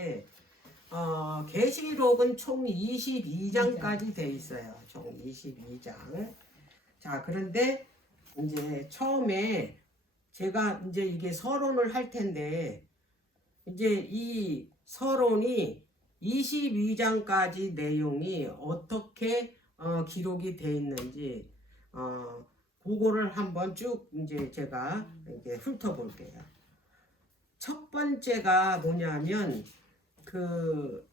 이제 계시록은 총 22장까지 돼 있어요. 총 22장. 자, 그런데 이제 처음에 제가 이제 이게 서론을 할 텐데, 이제 이 서론이 22장까지 내용이 어떻게 기록이 돼 있는지 그거를 한번 쭉 이제 제가 이렇게 훑어볼게요. 첫 번째가 뭐냐면 그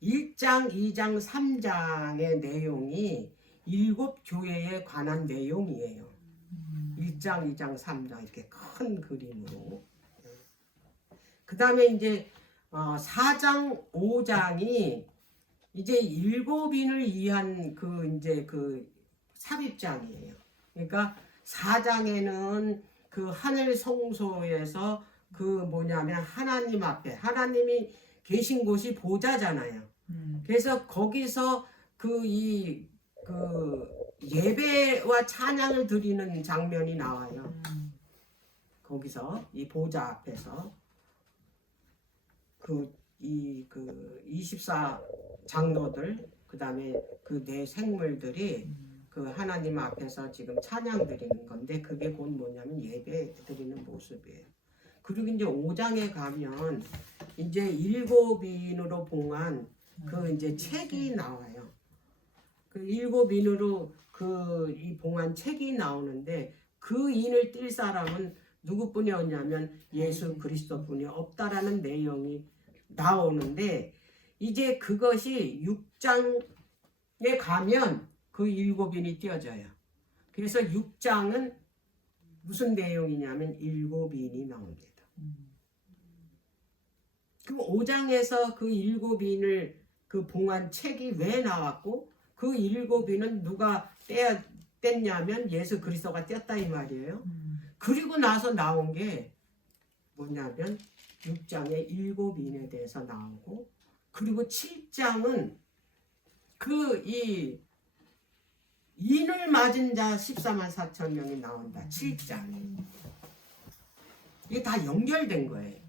1장, 2장, 3장의 내용이 7교회에 관한 내용이에요. 1장, 2장, 3장 이렇게 큰 그림으로. 그 다음에 이제 4장, 5장이 이제 7인을 위한 그 삽입장이에요. 그러니까 4장에는 그 하늘 성소에서 그 뭐냐면 하나님 앞에 하나님이 계신 곳이 보좌잖아요. 그래서 거기서 그 예배와 찬양을 드리는 장면이 나와요. 거기서 이 보좌 앞에서 그 24 장로들 그다음에 그 네 생물들이 그 하나님 앞에서 지금 찬양 드리는 건데 그게 곧 뭐냐면 예배 드리는 모습이에요. 그리고 이제 5장에 가면 이제 7인으로 봉한 그 이제 책이 나와요. 그 7인으로 이 봉한 책이 나오는데 그 인을 띌 사람은 누구뿐이었냐면 예수 그리스도뿐이 없다라는 내용이 나오는데 이제 그것이 6장에 가면 그 7인이 띄어져요. 그래서 6장은 무슨 내용이냐면 7인이 나옵니다. 그럼 5장에서 그 7인을 그 봉한 책이 왜 나왔고 그 7인은 누가 뗐냐면 예수 그리스도가 뗐다 이 말이에요. 그리고 나서 나온 게 뭐냐면 6장에 7인에 대해서 나오고 그리고 7장은 그 인을 맞은 자 14만 4천 명이 나온다. 7장에. 이게 다 연결된 거예요.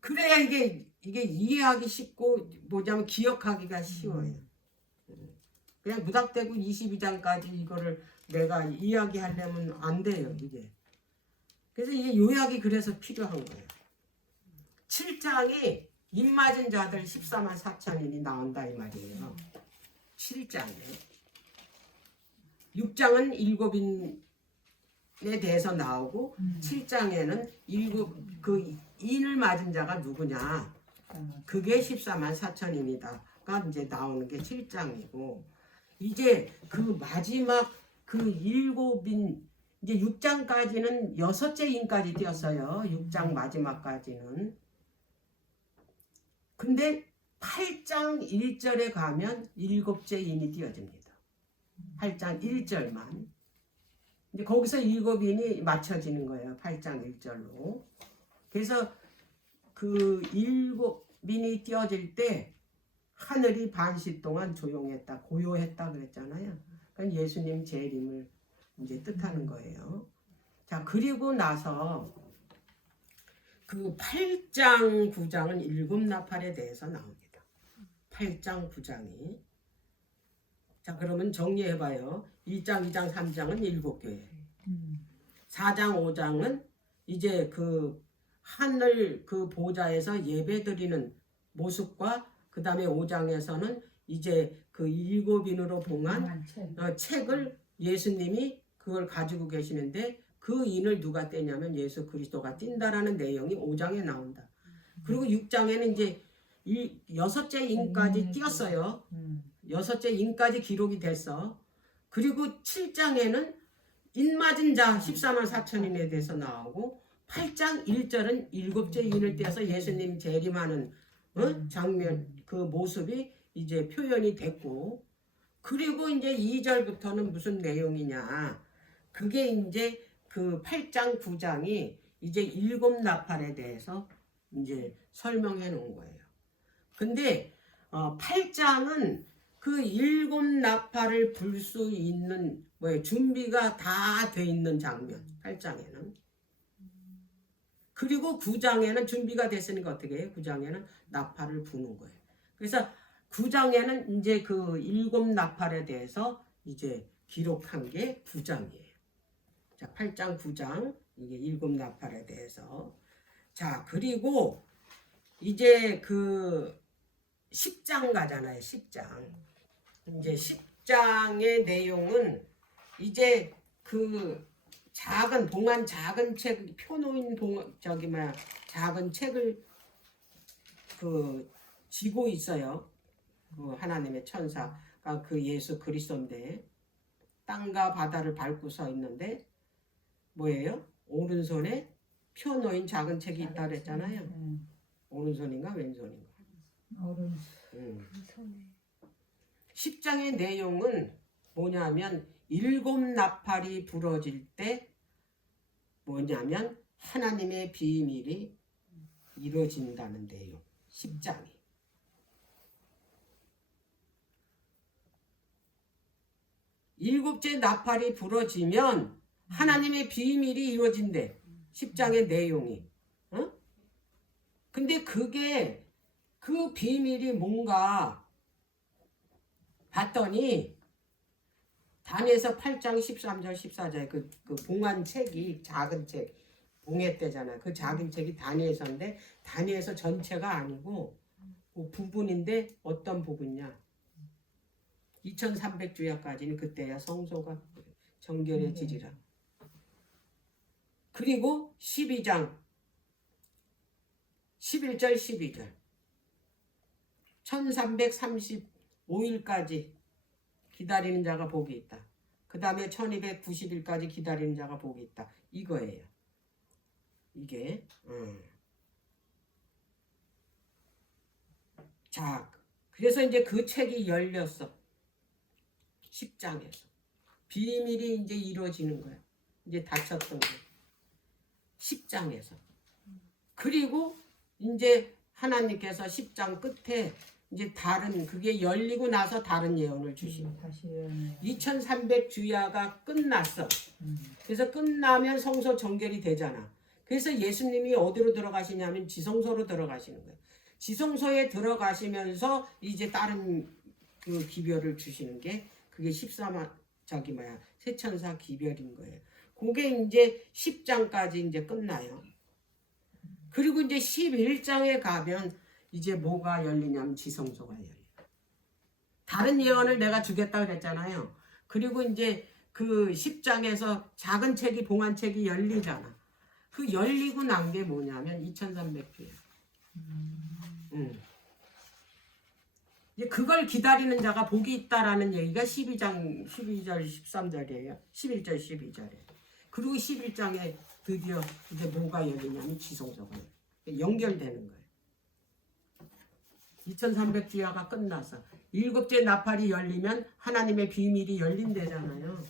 그래야 이게 이해하기 쉽고 뭐냐면 기억하기가 쉬워요. 그냥 무닥대고 22장까지 이거를 내가 이야기하려면 안 돼요, 이게. 그래서 이게 요약이 그래서 필요한 거예요. 7장이 입맞은 자들 14만 4천인이 나온다 이 말이에요. 7장에. 6장은 7인에 대해서 나오고 7장에는 그 인을 맞은 자가 누구냐. 그게 14만 4천인이다가 이제 나오는 게 7장이고 이제 그 마지막 그 7인 이제 6장까지는 6째 인까지 띄었어요. 6장 마지막까지는. 근데 8장 1절에 가면 7째 인이 띄어집니다. 8장 1절만. 이제 거기서 7인이 맞춰지는 거예요. 8장 1절로. 그래서 그 7인이 띄어질 때 하늘이 반시 동안 조용했다, 고요했다 그랬잖아요. 그러니까 예수님 재림을 이제 뜻하는 거예요. 자, 그리고 나서 그 8장, 9장은 7나팔에 대해서 나옵니다. 8장, 9장이. 자, 그러면 정리해봐요. 1장, 2장, 3장은 7교회. 4장, 5장은 이제 그 하늘 그 보좌에서 예배드리는 모습과 그 다음에 5장에서는 이제 그 7인으로 봉한 책을 예수님이 그걸 가지고 계시는데 그 인을 누가 떼냐면 예수 그리스도가 띈다라는 내용이 5장에 나온다. 그리고 6장에는 이제 6째 인까지 띄었어요. 6째 인까지 기록이 됐어. 그리고 7장에는 인 맞은 자 14만 4천인에 대해서 나오고 8장 1절은 7째 인을 떼어서 예수님 재림하는 장면 그 모습이 이제 표현이 됐고 그리고 이제 2절부터는 무슨 내용이냐 그게 이제 그 8장 9장이 이제 7나팔에 대해서 이제 설명해 놓은 거예요. 근데 8장은 그 7나팔을 불 수 있는 준비가 다 돼 있는 장면 8장에는 그리고 9장에는 준비가 됐으니까 어떻게 해요? 9장에는 나팔을 부는 거예요. 그래서 9장에는 이제 그 7 나팔에 대해서 이제 기록한 게 9장이에요. 자, 8장, 9장 이게 7 나팔에 대해서. 자, 그리고 이제 그 10장 가잖아요. 10장. 이제 10장의 내용은 이제 그 작은 봉안 작은 책 펴놓은 작은 책을 그 쥐고 있어요. 그 하나님의 천사가 그 예수 그리스도인데 땅과 바다를 밟고 서 있는데 뭐예요? 오른손에 펴놓은 작은 책이 있다 그랬잖아요. 오른손인가 왼손인가? 오른손에. 10장의 내용은 뭐냐면 7 나팔이 부러질 때 뭐냐면 하나님의 비밀이 이루어진다는 내용. 10장이. 7째 나팔이 부러지면 하나님의 비밀이 이루어진대. 10장의 내용이. 어? 근데 그게 그 비밀이 뭔가 봤더니 다니엘서 8장 13절 14절 그 봉한 책이 작은 책 봉해 때잖아요. 그 작은 책이 다니엘서인데 다니엘서 전체가 아니고 그 부분인데 어떤 부분이냐? 2300주야까지는 그때야 성소가 정결해지리라. 그리고 12장 11절 12절 1335일까지 기다리는 자가 복이 있다. 그 다음에 1290일까지 기다리는 자가 복이 있다. 이거예요. 이게 자, 그래서 이제 그 책이 열렸어. 10장에서 비밀이 이제 이루어지는 거야. 이제 닫혔던 거 10장에서. 그리고 이제 하나님께서 10장 끝에 이제 다른 그게 열리고 나서 다른 예언을 주시는 거야. 2300주야가 끝났어. 그래서 끝나면 성소 정결이 되잖아. 그래서 예수님이 어디로 들어가시냐면 지성소로 들어가시는 거예요. 지성소에 들어가시면서 이제 다른 그 기별을 주시는 게 그게 14만 세천사 기별인 거예요. 그게 이제 10장까지 이제 끝나요. 그리고 이제 11장에 가면 이제 뭐가 열리냐면 지성소가 열려요. 다른 예언을 내가 주겠다 그랬잖아요. 그리고 이제 그 10장에서 작은 책이 봉한 책이 열리잖아. 그 열리고 난 게 뭐냐면 2300주야. 이제 그걸 기다리는 자가 복이 있다라는 얘기가 12장 12절 13절이에요. 11절 12절에. 그리고 11장에 드디어 이제 뭐가 열리냐면 지성소가 연결되는 거예요. 2300주야가 끝나서 7째 나팔이 열리면 하나님의 비밀이 열린대잖아요.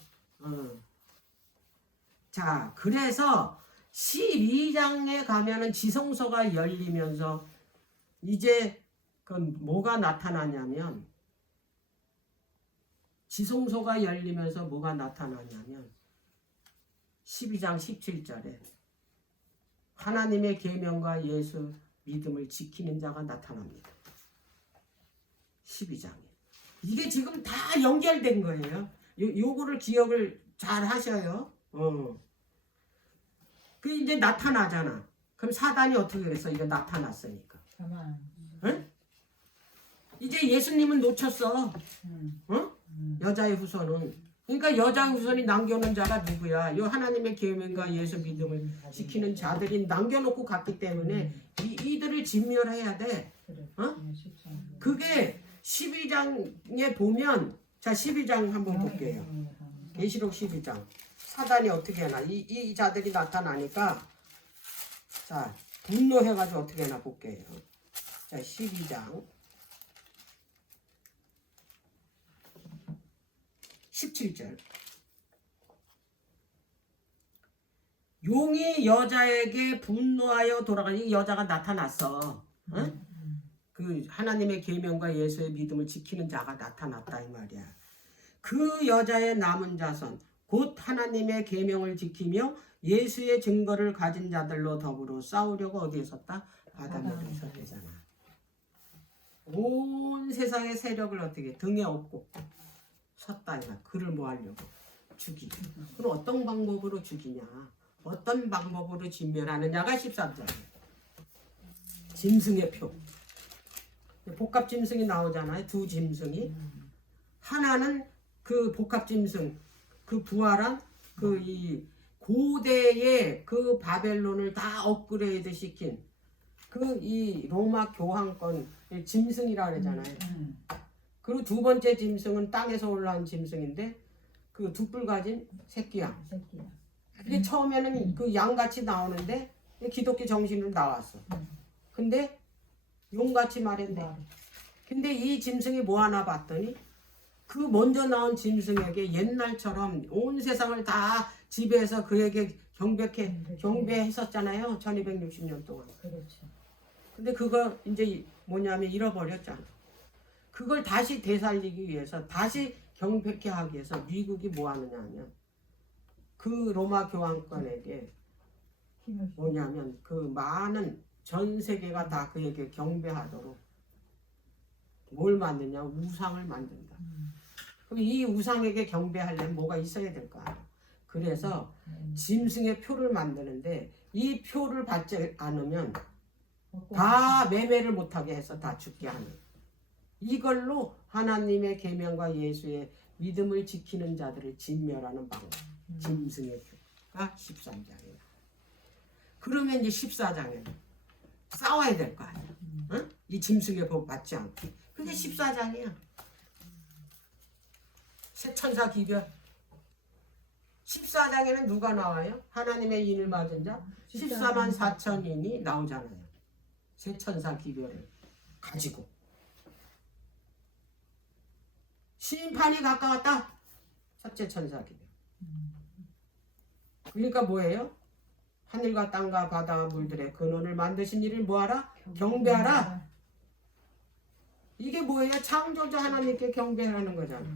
자, 그래서 12장에 가면은 지성소가 열리면서 이제 그 뭐가 나타나냐면 지성소가 열리면서 뭐가 나타나냐면 12장 17절에 하나님의 계명과 예수 믿음을 지키는 자가 나타납니다. 12장에. 이게 지금 다 연결된 거예요. 요거를 기억을 잘 하셔요. 그 이제 나타나잖아. 그럼 사단이 어떻게 했어? 이거 나타났으니까. 응? 이제 예수님은 놓쳤어. 여자의 후손은. 그러니까 여자의 후손이 남겨놓은 자가 누구야? 요 하나님의 계명과 예수 믿음을 지키는 자들이 남겨놓고 갔기 때문에 이들을 진멸해야 돼. 그게 12장에 보면 자 12장 한번 볼게요. 계시록 12장. 사단이 어떻게 하나? 이 자들이 나타나니까 자 분노해가지고 어떻게 하나 볼게요. 자 12장 17절. 용이 여자에게 분노하여 돌아가니 이 여자가 나타났어. 응? 그 하나님의 계명과 예수의 믿음을 지키는 자가 나타났다 이 말이야. 그 여자의 남은 자손 곧 하나님의 계명을 지키며 예수의 증거를 가진 자들로 더불어 싸우려고 어디에 섰다? 바다모에 섰대잖아. 온 세상의 세력을 어떻게 등에 업고 섰다 이거. 그를 뭐 하려고? 죽이죠. 그럼 어떤 방법으로 죽이냐? 어떤 방법으로 진멸하느냐가 13장이에요. 짐승의 표. 복합 짐승이 나오잖아요. 두 짐승이. 하나는 그 복합 짐승, 그 부활한 그 이 고대의 그 바벨론을 다 업그레이드 시킨 그 이 로마 교황권 짐승이라 그러잖아요. 그리고 두 번째 짐승은 땅에서 올라온 짐승인데 그 두 뿔 가진 새끼양. 이게 처음에는 그 양같이 나오는데 기독교 정신으로 나왔어. 근데 용같이 말했네. 근데 이 짐승이 뭐 하나 봤더니 그 먼저 나온 짐승에게 옛날처럼 온 세상을 다 지배해서 그에게 경배했었잖아요. 1260년 동안. 그렇죠. 근데 그거 이제 뭐냐면 잃어버렸잖아. 그걸 다시 되살리기 위해서 다시 경배케 하기 위해서 미국이 뭐 하느냐 하면 그 로마 교황권에게 뭐냐면 그 많은 전 세계가 다 그에게 경배하도록 뭘 만드냐? 우상을 만든다. 그럼 이 우상에게 경배하려면 뭐가 있어야 될 거 아니야. 그래서 짐승의 표를 만드는데 이 표를 받지 않으면 다 매매를 못하게 해서 다 죽게 하는. 이걸로 하나님의 계명과 예수의 믿음을 지키는 자들을 진멸하는 방법. 짐승의 표가 13장이에요. 그러면 이제 14장에는 싸워야 될 거 아니야. 응? 이 짐승의 법 받지 않고. 그게 14장이야. 새 천사 기별. 14장에는 누가 나와요? 하나님의 인을 맞은 자 14만 4천인이 나오잖아요. 새 천사 기별을 가지고. 심판이 가까웠다. 첫째 천사 기별. 그러니까 뭐예요? 하늘과 땅과 바다와 물들의 근원을 만드신 이를 뭐하라? 경배하라. 이게 뭐예요? 창조주 하나님께 경배하는 거잖아.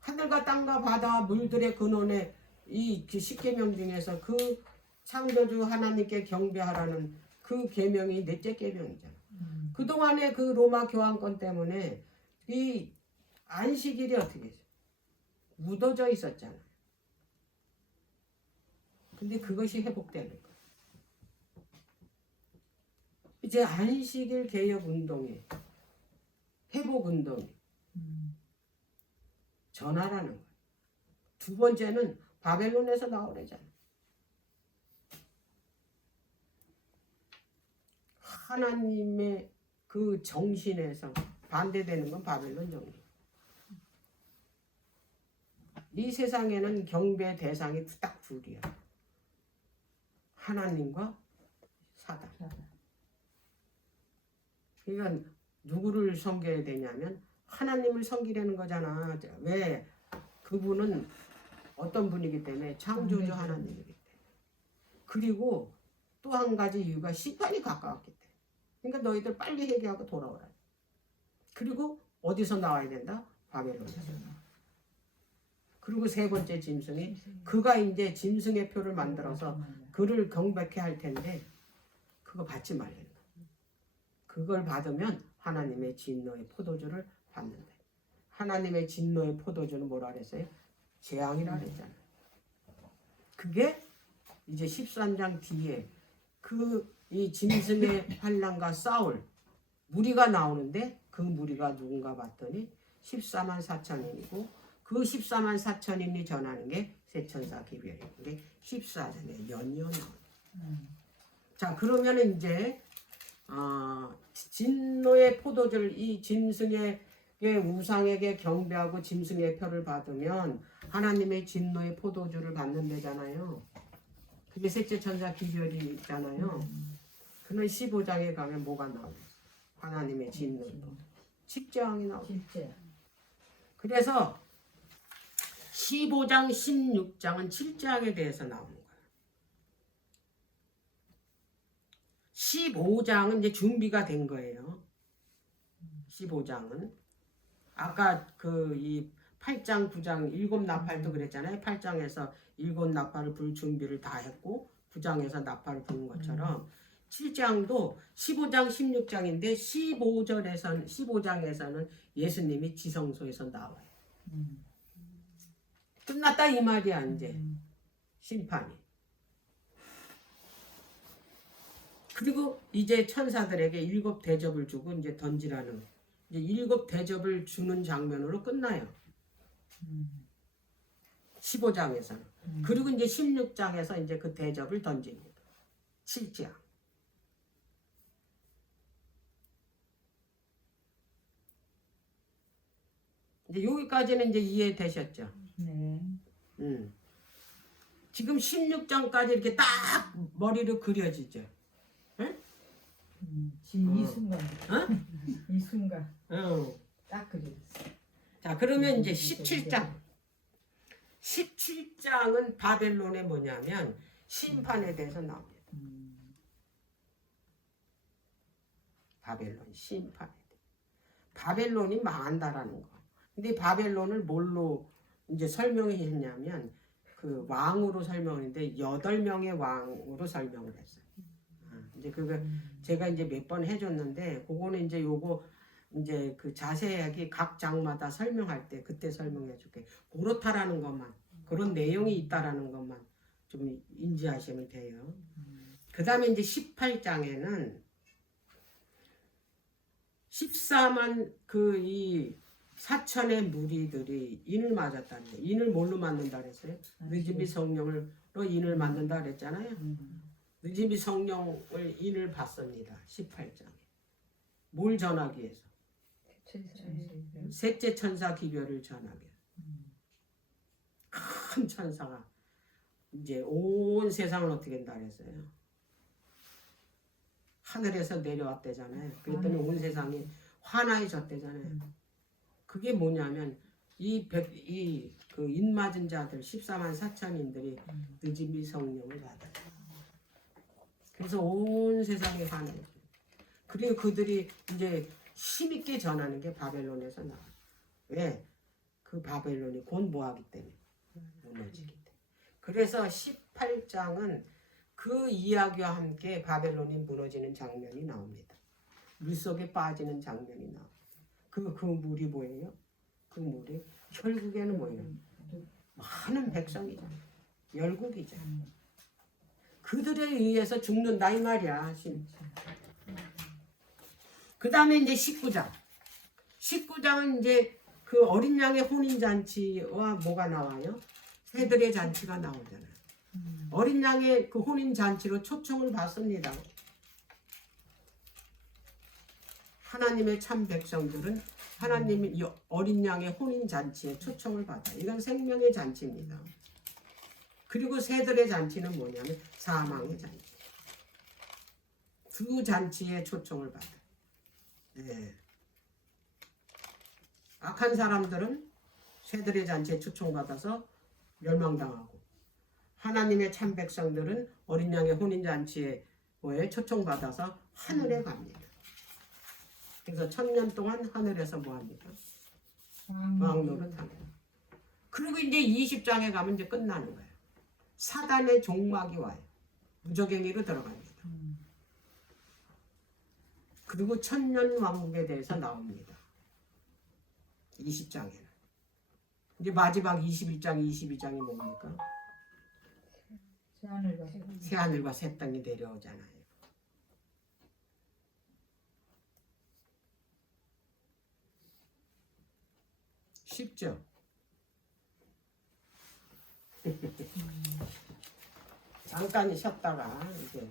하늘과 땅과 바다와 물들의 근원에 이 10계명 중에서 그 창조주 하나님께 경배하라는 그 계명이 넷째 계명이잖아. 그동안에 그 로마 교황권 때문에 이 안식일이 어떻게 했어? 묻어져 있었잖아. 근데 그것이 회복되는 거야. 이제 안식일 개혁 운동에 회복 운동이 전하라는 거야. 두 번째는 바벨론에서 나오래잖아. 하나님의 그 정신에서 반대되는 건 바벨론 정신. 이 세상에는 경배 대상이 딱 둘이야. 하나님과 사단. 그러니까 누구를 섬겨야 되냐면 하나님을 섬기려는 거잖아. 왜? 그분은 어떤 분이기 때문에 창조주 하나님이기 때문에. 그리고 또 한 가지 이유가 심판이 가까웠기 때문에. 그러니까 너희들 빨리 회개하고 돌아오라. 그리고 어디서 나와야 된다? 바벨론에서. 그리고 세 번째 짐승이 그가 이제 짐승의 표를 만들어서 그를 경배케 할 텐데 그거 받지 말라는 거야. 그걸 받으면 하나님의 진노의 포도주를 받는다. 하나님의 진노의 포도주는 뭐라 그랬어요? 재앙이라 그랬잖아요. 그게 이제 13장 뒤에 그 이 짐승의 환란과 싸울 무리가 나오는데 그 무리가 누군가 봤더니 14만 4천인이고 그 14만 4천인이 전하는 게 새천사 기별인 게 14장에 연이어 나옵니다. 자, 그러면은 이제 진노의 포도주를 이 짐승의 우상에게 경배하고 짐승의 표를 받으면 하나님의 진노의 포도주를 받는 데잖아요. 그게 셋째 천사 기별이잖아요. 그러면 15장에 가면 뭐가 나와요? 하나님의 진노의 포도주. 직장이 나오죠. 그래서 15장, 16장은 7장에 대해서 나오는 거예요. 15장은 이제 준비가 된 거예요. 15장은 아까 그 이 8장, 9장, 7나팔도 그랬잖아요. 8장에서 일곱 나팔을 불 준비를 다 했고 부장에서 나팔을 부는 것처럼 7장도 15장 16장인데 15장에서는 예수님이 지성소에서 나와요. 끝났다 이 말이야 이제 심판이. 그리고 이제 천사들에게 일곱 대접을 주고 이제 던지라는 이제 일곱 대접을 주는 장면으로 끝나요. 15장에서는. 그리고 이제 16장에서 이제 그 대접을 던집니다. 7장. 이제 여기까지는 이제 이해되셨죠? 네. 지금 16장까지 이렇게 딱 머리로 그려지죠? 이 순간. 어? 이 순간 어. 딱 그랬어. 자, 그러면 이제 17장. 17장은 바벨론의 뭐냐면 심판에 대해서 나옵니다. 바벨론 심판에 대해. 바벨론이 망한다라는 거. 근데 바벨론을 뭘로 이제 설명했냐면 그 왕으로 설명했는데 8명의 왕으로 설명을 했어요. 이제 그거 제가 이제 몇 번 해줬는데 그거는 이제 요거 이제 그 자세하게 각 장마다 설명할 때 그때 설명해 줄게. 그렇다라는 것만 그런 내용이 있다라는 것만 좀 인지하시면 돼요. 그 다음에 이제 18장에는 14만 그 이 사천의 무리들이 인을 맞았다는 거예요. 인을 뭘로 맞는다 그랬어요? 느지미 성령으로 인을 맞는다 그랬잖아요. 느지미 성령을 인을 받습니다. 18장에. 뭘 전하기 위해서? 셋째 천사 기별을 전하게. 큰 천사가 이제 온 세상을 어떻게 한다 그랬어요? 하늘에서 내려왔대잖아요. 그랬더니 온 세상이 환하해졌대잖아요. 그게 뭐냐면 그 인맞은 자들 14만 4천인들이 느지미 성령을 받아요. 그래서 온 세상이 환해져. 그리고 그들이 이제 힘있게 전하는 게 바벨론에서 나와요. 왜? 그 바벨론이 곧 뭐하기 때문에 무너지기 때문에. 그래서 18장은 그 이야기와 함께 바벨론이 무너지는 장면이 나옵니다. 물속에 빠지는 장면이 나옵니다. 그 물이 뭐예요? 그 물이 결국에는 뭐예요? 많은 백성이잖아요. 열국이잖아요. 그들에 의해서 죽는다 이 말이야. 그 다음에 이제 19장. 19장은 이제 그 어린 양의 혼인잔치와 뭐가 나와요? 새들의 잔치가 나오잖아요. 어린 양의 그 혼인잔치로 초청을 받습니다. 하나님의 참 백성들은 하나님의 이 어린 양의 혼인잔치에 초청을 받아요. 이건 생명의 잔치입니다. 그리고 새들의 잔치는 뭐냐면 사망의 잔치. 두 잔치에 초청을 받아요. 네. 악한 사람들은 새들의 잔치에 초청받아서 멸망당하고 하나님의 참 백성들은 어린 양의 혼인잔치에 초청받아서 하늘에 갑니다. 그래서 1000년 동안 하늘에서 뭐합니까? 왕노릇합니다. 그리고 이제 20장에 가면 이제 끝나는 거예요. 사단의 종막이 와요. 무적행위로 들어갑니다. 그리고 1000년 왕국에 대해서 나옵니다. 20장에는. 이제 마지막 21장, 22장이 뭡니까? 새하늘과 새 땅이 내려오잖아요. 쉽죠? 잠깐 쉬었다가 이제